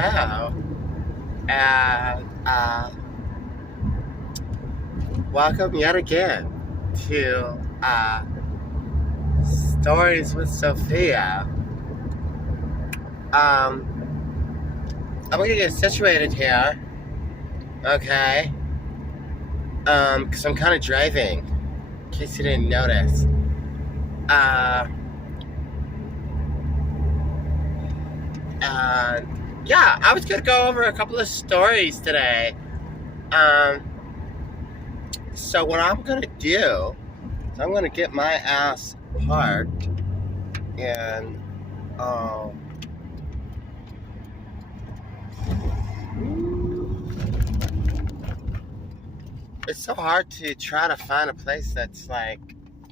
hello, and welcome yet again to Stories with Sophia. I'm gonna get situated here, okay? Because I'm kind of driving, in case you didn't notice. Yeah, I was gonna go over a couple of stories today. So what I'm gonna do is I'm gonna get my ass parked and it's so hard to try to find a place that's like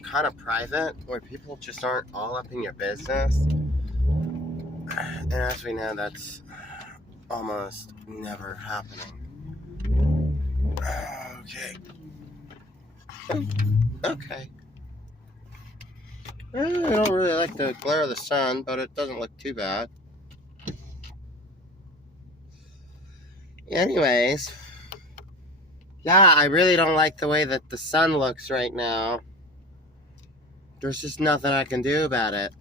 kind of private where people just aren't all up in your business. And as we know, that's almost never happening. Okay. Okay. I don't really like the glare of the sun, but it doesn't look too bad. Anyways, yeah, I really don't like the way that the sun looks right now. There's just nothing I can do about it.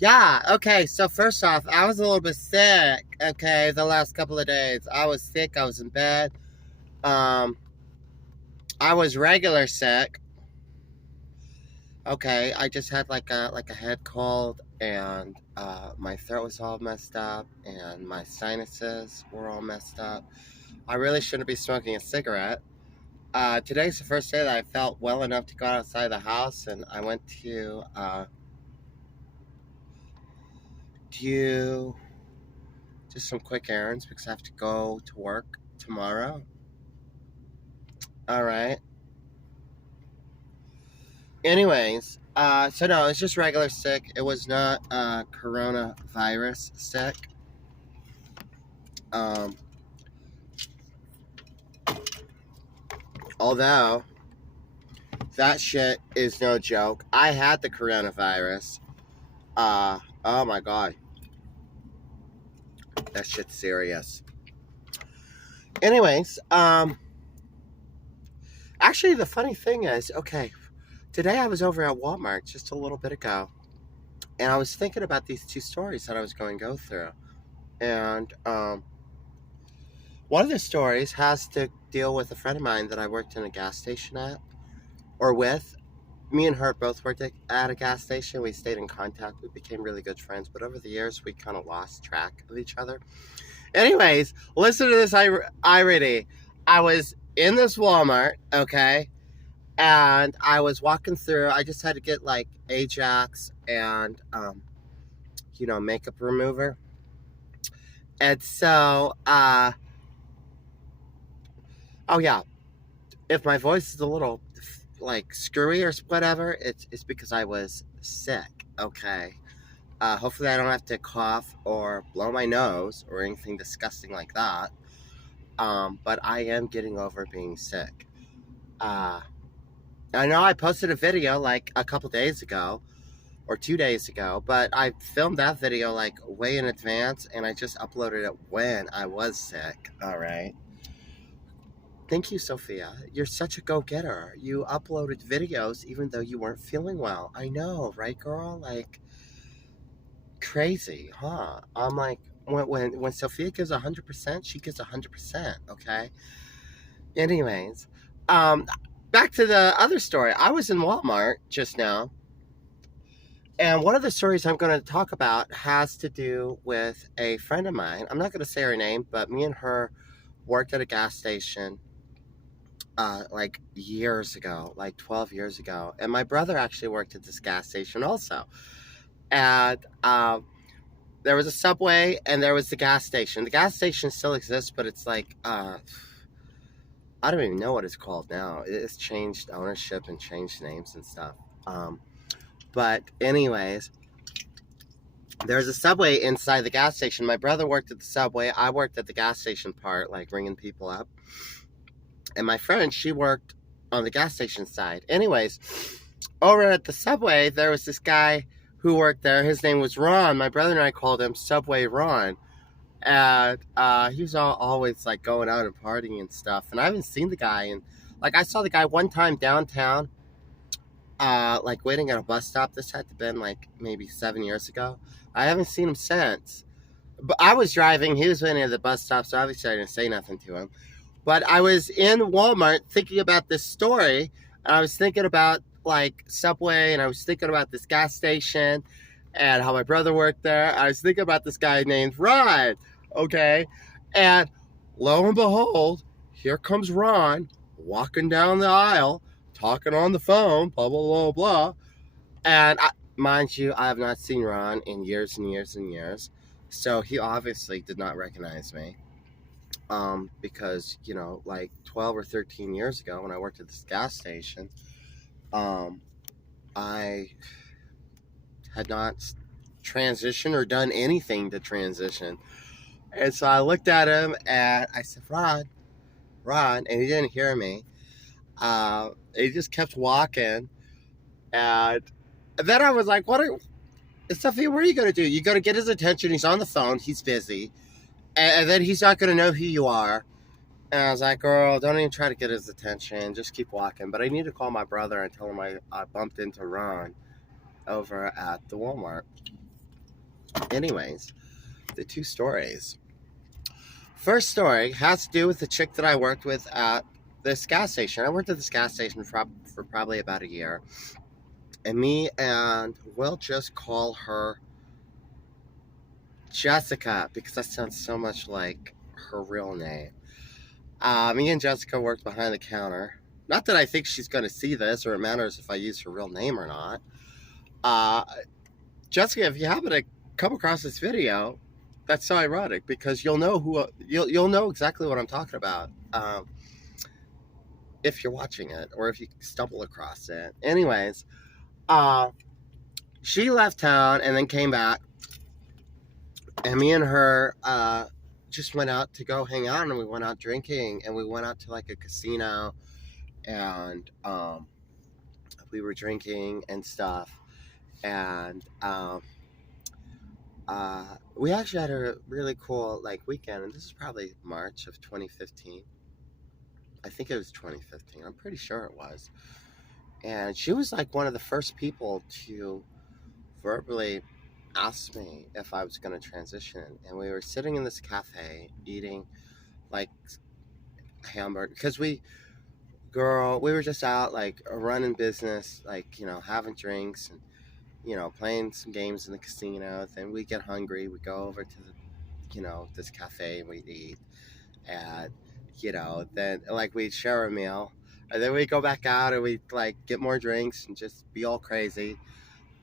Yeah, okay, so first off, I was a little bit sick, okay, the last couple of days. I was sick, I was in bed. I was regular sick. Okay, I just had like a head cold, and my throat was all messed up, and my sinuses were all messed up. I really shouldn't be smoking a cigarette. Today's the first day that I felt well enough to go outside the house, and I went to do just some quick errands because I have to go to work tomorrow. All right. Anyways, so no, it's just regular sick. It was not coronavirus sick. Although that shit is no joke. I had the coronavirus. Oh my god. That shit's serious. Anyways, actually the funny thing is, okay, today I was over at Walmart just a little bit ago, and I was thinking about these two stories that I was going to go through. And one of the stories has to deal with a friend of mine that I worked in a gas station at, or with. Me and her both worked at a gas station. We stayed in contact. We became really good friends, but over the years, we kind of lost track of each other. Anyways, listen to this irony. I was in this Walmart, okay, and I was walking through. I just had to get like Ajax and, makeup remover. And so, oh yeah, if my voice is a little like screwy or whatever, it's because I was sick, okay? Hopefully I don't have to cough or blow my nose or anything disgusting like that. But I am getting over being sick. I know I posted a video like a couple days ago or 2 days ago, but I filmed that video like way in advance, and I just uploaded it when I was sick, all right? Thank you, Sophia. You're such a go-getter. You uploaded videos even though you weren't feeling well. I know, right, girl? Like, crazy, huh? I'm like, when Sophia gives 100%, she gives 100%, okay? Anyways, back to the other story. I was in Walmart just now, and one of the stories I'm going to talk about has to do with a friend of mine. I'm not going to say her name, but me and her worked at a gas station like years ago, like 12 years ago. And my brother actually worked at this gas station also. And there was a Subway and there was the gas station. The gas station still exists, but it's like, I don't even know what it's called now. It's changed ownership and changed names and stuff. But anyways, there's a Subway inside the gas station. My brother worked at the Subway. I worked at the gas station part, like ringing people up. And my friend, she worked on the gas station side. Anyways, over at the Subway, there was this guy who worked there. His name was Ron. My brother and I called him Subway Ron. And he was always like going out and partying and stuff. And I haven't seen the guy. And like I saw the guy one time downtown, like waiting at a bus stop. This had to have been like maybe 7 years ago. I haven't seen him since. But I was driving. He was waiting at the bus stop, so obviously I didn't say nothing to him. But I was in Walmart thinking about this story. And I was thinking about like Subway, and I was thinking about this gas station and how my brother worked there. I was thinking about this guy named Ron. Okay. And lo and behold, here comes Ron walking down the aisle, talking on the phone, blah, blah, blah, blah. And mind you, I have not seen Ron in years and years and years. So he obviously did not recognize me. Because, like 12 or 13 years ago when I worked at this gas station, I had not transitioned or done anything to transition. And so I looked at him and I said, Ron, and he didn't hear me. He just kept walking. And then I was like, Sophia, what are you going to do? You're going to get his attention. He's on the phone. He's busy. And then he's not going to know who you are. And I was like, girl, don't even try to get his attention. Just keep walking. But I need to call my brother and tell him I bumped into Ron over at the Walmart. Anyways, the two stories. First story has to do with the chick that I worked with at this gas station. I worked at this gas station for probably about a year. And we'll just call her Jessica, because that sounds so much like her real name. Me and Jessica worked behind the counter. Not that I think she's going to see this or it matters if I use her real name or not. Jessica, if you happen to come across this video, that's so ironic because you'll know you'll know exactly what I'm talking about if you're watching it or if you stumble across it. Anyways, she left town and then came back, and me and her just went out to go hang out, and we went out drinking, and we went out to like a casino, and we were drinking and stuff, and we actually had a really cool like weekend, and this is probably March of 2015. I think it was 2015. I'm pretty sure it was. And she was like one of the first people to verbally ask me if I was going to transition. And we were sitting in this cafe eating like hamburger because we were just out like running business, like, having drinks and, playing some games in the casino. Then we get hungry. We go over to this cafe and we eat. And, then like we'd share a meal. And then we go back out and we like get more drinks and just be all crazy.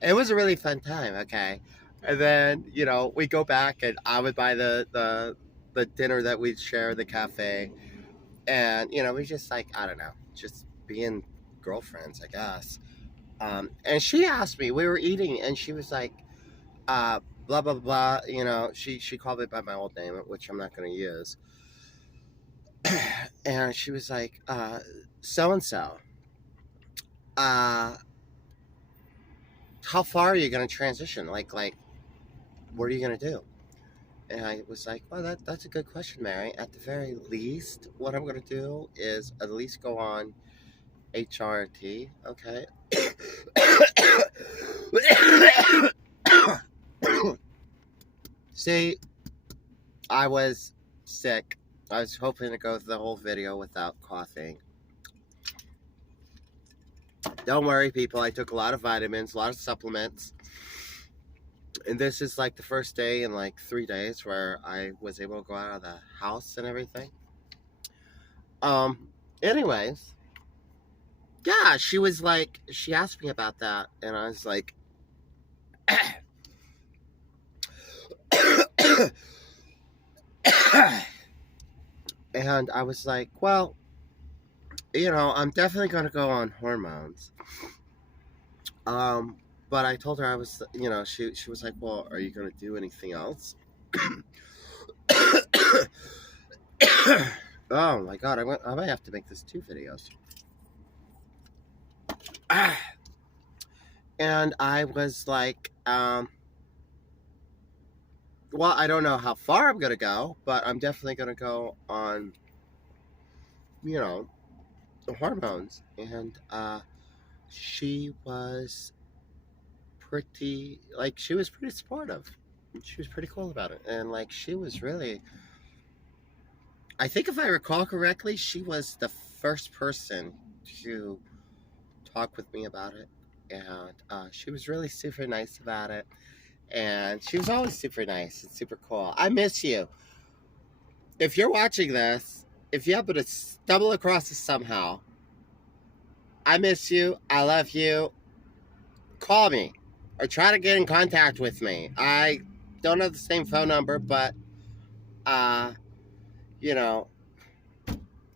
It was a really fun time, okay? And then, we go back and I would buy the dinner that we'd share at the cafe. And, we just like, I don't know, just being girlfriends, I guess. And she asked me, we were eating and she was like, blah, blah, blah, she called me by my old name, which I'm not going to use. And she was like, so-and-so, how far are you going to transition? Like, what are you going to do? And I was like, well, that's a good question, Mary. At the very least, what I'm going to do is at least go on HRT, okay? See, I was sick. I was hoping to go through the whole video without coughing. Don't worry, people. I took a lot of vitamins, a lot of supplements. And this is like the first day in like 3 days where I was able to go out of the house and everything. Anyways. Yeah, she was like, she asked me about that. And I was like, and I was like, well, I'm definitely going to go on hormones. But I told her I was, she was like, well, are you going to do anything else? Oh my God, I might have to make this 2 videos. And I was like, Um, well, I don't know how far I'm gonna go, but I'm definitely gonna go on, you know, the hormones. And she was she was pretty supportive. She was pretty cool about it, and like she was really. I think if I recall correctly, she was the first person to talk with me about it, and she was really super nice about it. And she was always super nice and super cool. I miss you. If you're watching this, if you happen to stumble across this somehow, I miss you. I love you. Call me or try to get in contact with me. I don't have the same phone number, but uh, you know,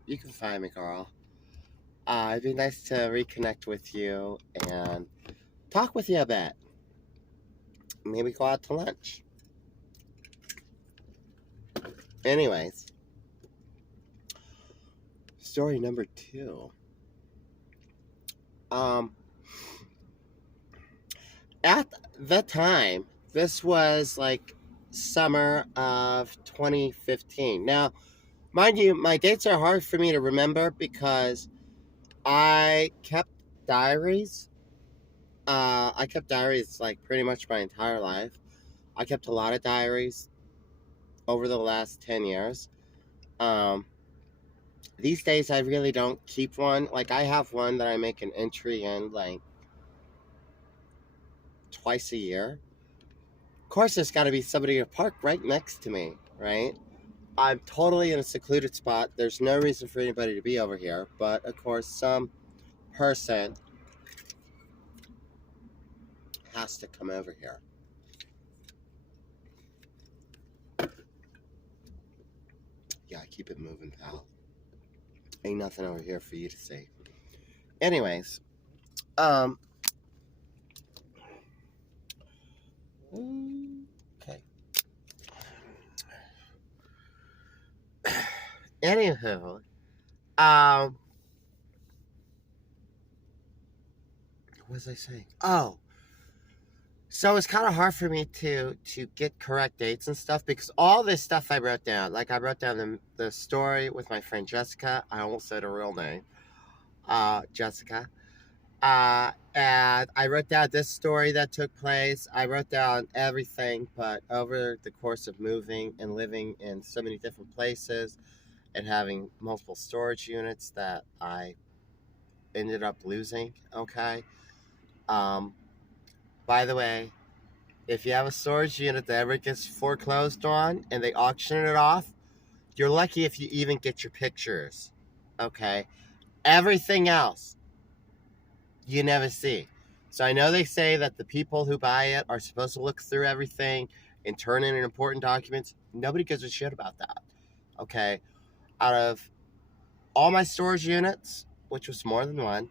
you can find me, girl. It'd be nice to reconnect with you and talk with you a bit. Maybe go out to lunch. Anyways, story number 2. Um, at the time, this was like summer of 2015. Now, mind you, my dates are hard for me to remember because I kept diaries. I kept diaries like pretty much my entire life. I kept a lot of diaries over the last 10 years. Um, these days, I really don't keep one. Like, I have one that I make an entry in like twice a year. Of course, there's got to be somebody to park right next to me, right? I'm totally in a secluded spot. There's no reason for anybody to be over here. But, of course, some person has to come over here. Yeah, keep it moving, pal. Ain't nothing over here for you to see. Anyways, um, okay. Anywho, what was I saying? Oh, so it's kind of hard for me to get correct dates and stuff because all this stuff I wrote down, like I wrote down the story with my friend Jessica. I almost said her real name, Jessica. And I wrote down this story that took place. I wrote down everything, but over the course of moving and living in so many different places and having multiple storage units that I ended up losing. Okay. Um, by the way, if you have a storage unit that ever gets foreclosed on and they auction it off, you're lucky if you even get your pictures. Okay. Everything else you never see. So I know they say that the people who buy it are supposed to look through everything and turn in important documents. Nobody gives a shit about that. Okay. Out of all my storage units, which was more than one,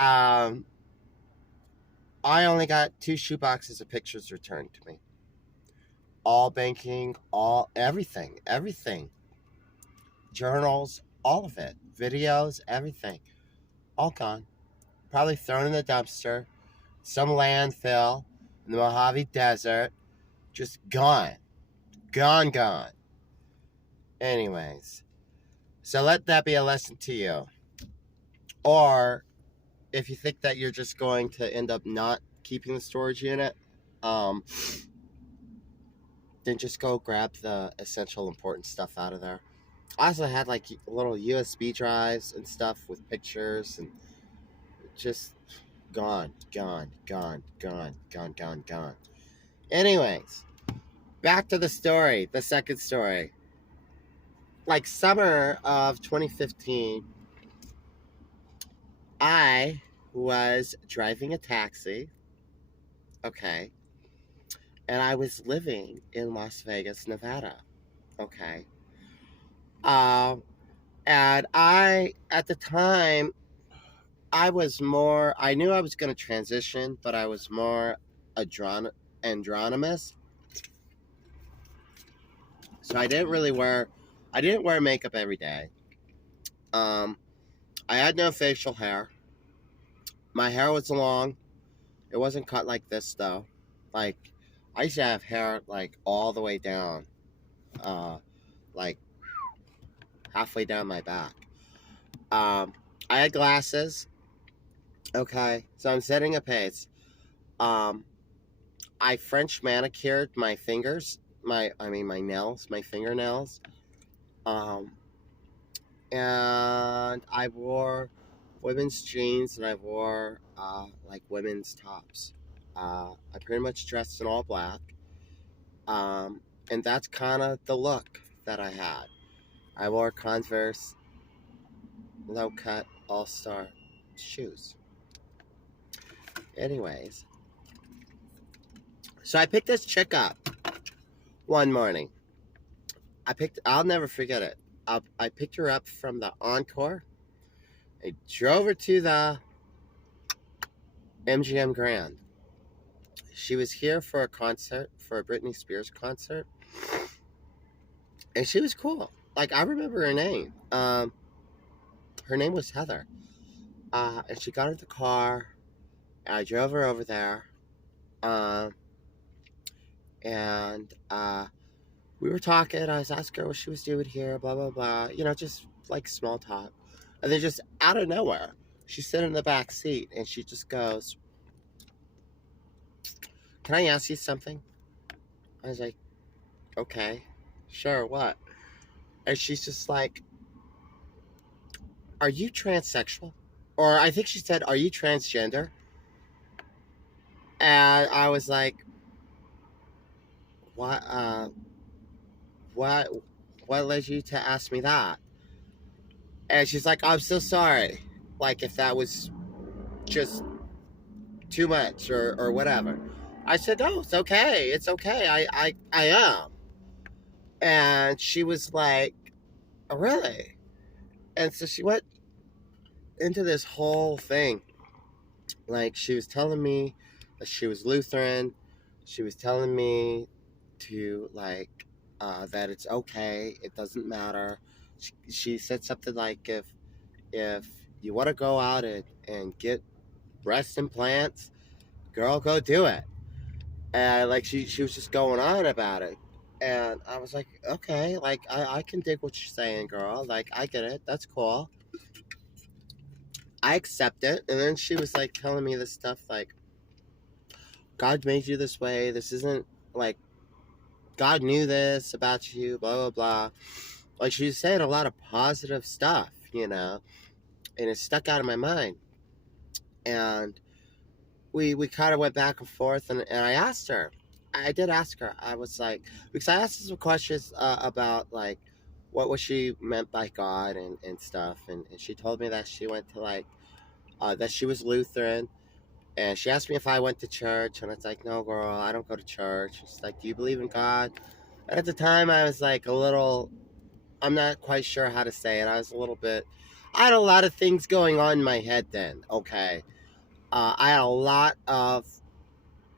um, I only got 2 shoeboxes of pictures returned to me. All banking, everything. Journals, all of it. Videos, everything. All gone. Probably thrown in the dumpster. Some landfill in the Mojave Desert. Just gone. Gone. Anyways. So let that be a lesson to you. Or if you think that you're just going to end up not keeping the storage unit, um, then just go grab the essential important stuff out of there. I also had like little USB drives and stuff with pictures and just gone. Anyways, back to the story, the second story. Like summer of 2015, I was driving a taxi, okay, and I was living in Las Vegas, Nevada, okay. Um, and at the time, I knew I was going to transition, but I was more androgynous. So I didn't wear makeup every day. Um, I had no facial hair. My hair was long. It wasn't cut like this though. Like, I used to have hair like all the way down, uh, like halfway down my back. Um, I had glasses. Okay, so I'm setting a pace. Um, I French manicured my fingers, my nails, my fingernails. Um, and I wore women's jeans and I wore like women's tops. I pretty much dressed in all black. Um, and that's kind of the look that I had. I wore Converse low cut all star shoes. Anyways, so I picked this chick up one morning. I'll never forget it. I picked her up from the Encore. I drove her to the MGM Grand. She was here for a concert, for a Britney Spears concert, and she was cool. Like, I remember her name. Her name was Heather. And she got in the car. And I drove her over there. Um, and we were talking. I was asking her what she was doing here, blah, blah, blah. You know, just like small talk. And then just out of nowhere, she's sitting in the back seat and she just goes, "Can I ask you something?" I was like, "Okay, sure, what?" And she's just like, "Are you transsexual?" Or I think she said, "Are you transgender?" And I was like, "What? What? What led you to ask me that?" And she's like, "I'm so sorry. Like, if that was just too much or whatever." I said, "No, it's okay. It's okay. I am." And she was like, "Oh, really?" And so she went into this whole thing. Like, she was telling me that she was Lutheran. She was telling me to, like, that it's okay. It doesn't matter. She said something like, if you want to go out and get breast implants, girl, go do it. And, like, she was just going on about it. And I was like, okay, like, I can dig what you're saying, girl. Like, I get it. That's cool. I accept it. And then she was like telling me this stuff like, God made you this way. This isn't like, God knew this about you, blah, blah, blah. Like, she was saying a lot of positive stuff, you know, and it stuck out of my mind. And we kind of went back and forth, and I asked her. I did ask her. I was like, because I asked her some questions about, like, what she meant by God and stuff. And she told me that she went to, like, that she was Lutheran. And she asked me if I went to church, and it's like, no, girl, I don't go to church. She's like, do you believe in God? And at the time, I was like a little, I'm not quite sure how to say it. I was a little bit, I had a lot of things going on in my head then, okay? I had a lot of,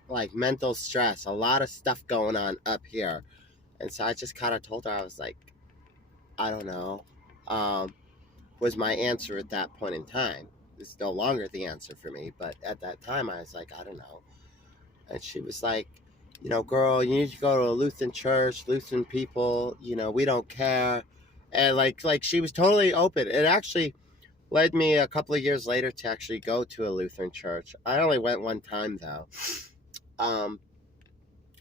like, mental stress, a lot of stuff going on up here. And so I just kind of told her, I was like, I don't know, was my answer at that point in time. It's no longer the answer for me, but at that time, I was like, I don't know. And she was like, you know, girl, you need to go to a Lutheran church, Lutheran people, you know, we don't care. And like she was totally open. It actually led me a couple of years later to actually go to a Lutheran church. I only went one time though. Um,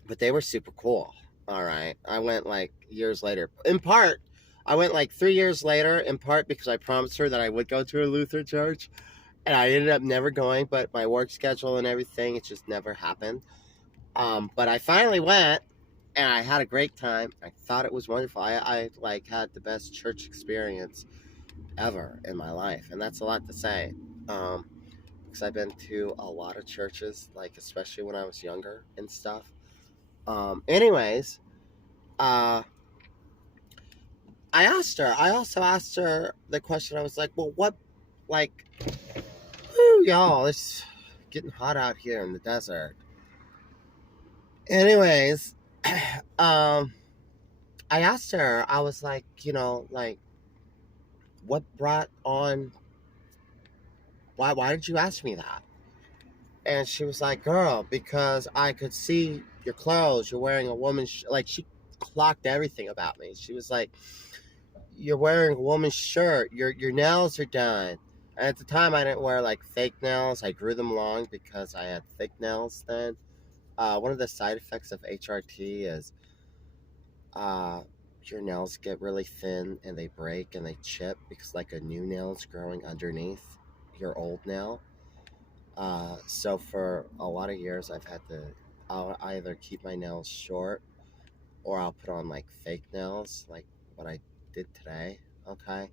but they were super cool. All right. I went like years later. In part, I went like 3 years later, in part because I promised her that I would go to a Lutheran church. And I ended up never going, but my work schedule and everything, it just never happened. But I finally went, and I had a great time. I thought it was wonderful. I like had the best church experience ever in my life, and that's a lot to say. Um, because I've been to a lot of churches, like especially when I was younger and stuff. Anyways, uh, I asked her. I also asked her the question. I was like, well, what, like, whew, y'all, it's getting hot out here in the desert. Anyways, um, I asked her, I was like, you know, like, what brought on, why did you ask me that? And she was like, "Girl, because I could see your clothes. You're wearing a woman's like." She clocked everything about me. She was like, "You're wearing a woman's shirt. Your nails are done." And at the time, I didn't wear like fake nails. I grew them long because I had thick nails then. One of the side effects of HRT is uh, your nails get really thin and they break and they chip because like a new nail is growing underneath your old nail. So for a lot of years, I'll either keep my nails short or I'll put on like fake nails, like what I did today. Okay.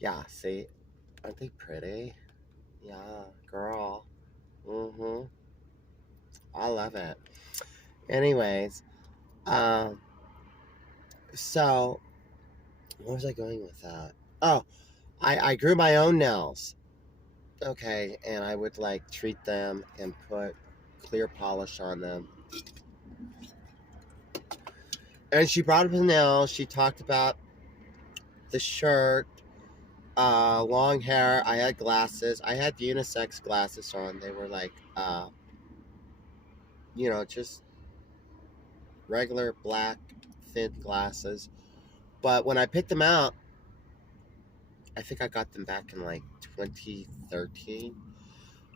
Yeah, see, aren't they pretty? Yeah, girl. Mm-hmm. I love it. Anyways, um, so where was I going with that? Oh, I grew my own nails. Okay, and I would like treat them and put clear polish on them. And she brought up the nails. She talked about the shirt, long hair. I had glasses. I had unisex glasses on. They were like, just regular black thin glasses. But when I picked them out, I think I got them back in like 2013.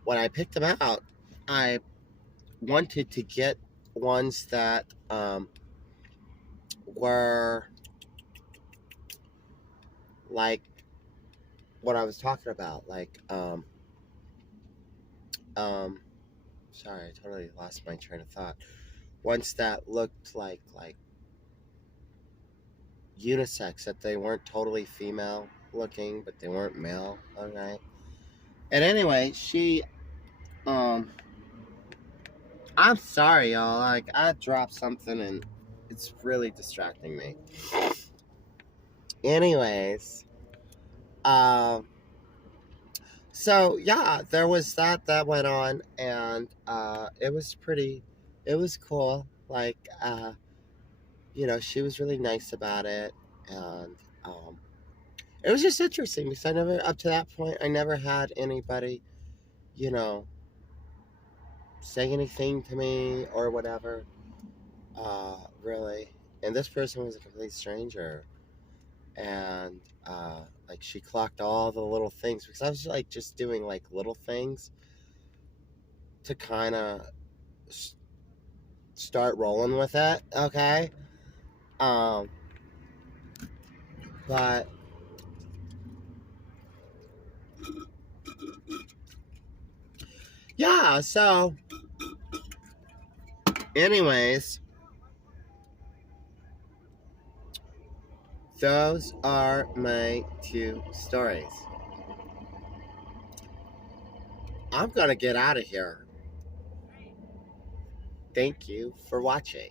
When I picked them out, I wanted to get ones that were like what I was talking about. Um, sorry, I totally lost my train of thought. Ones that looked like unisex, that they weren't totally female looking, but they weren't male. Okay. And anyway, um, I'm sorry, y'all. Like, I dropped something and it's really distracting me. Anyways, um, so yeah, there was that went on, and it was cool. She was really nice about it, and it was just interesting because I never, up to that point, I never had anybody, you know, say anything to me or whatever, really. And this person was a complete stranger, and like she clocked all the little things because I was like just doing like little things to kind of start rolling with it. Okay. Um, but yeah. So, anyways, those are my two stories. I'm gonna get out of here. Thank you for watching.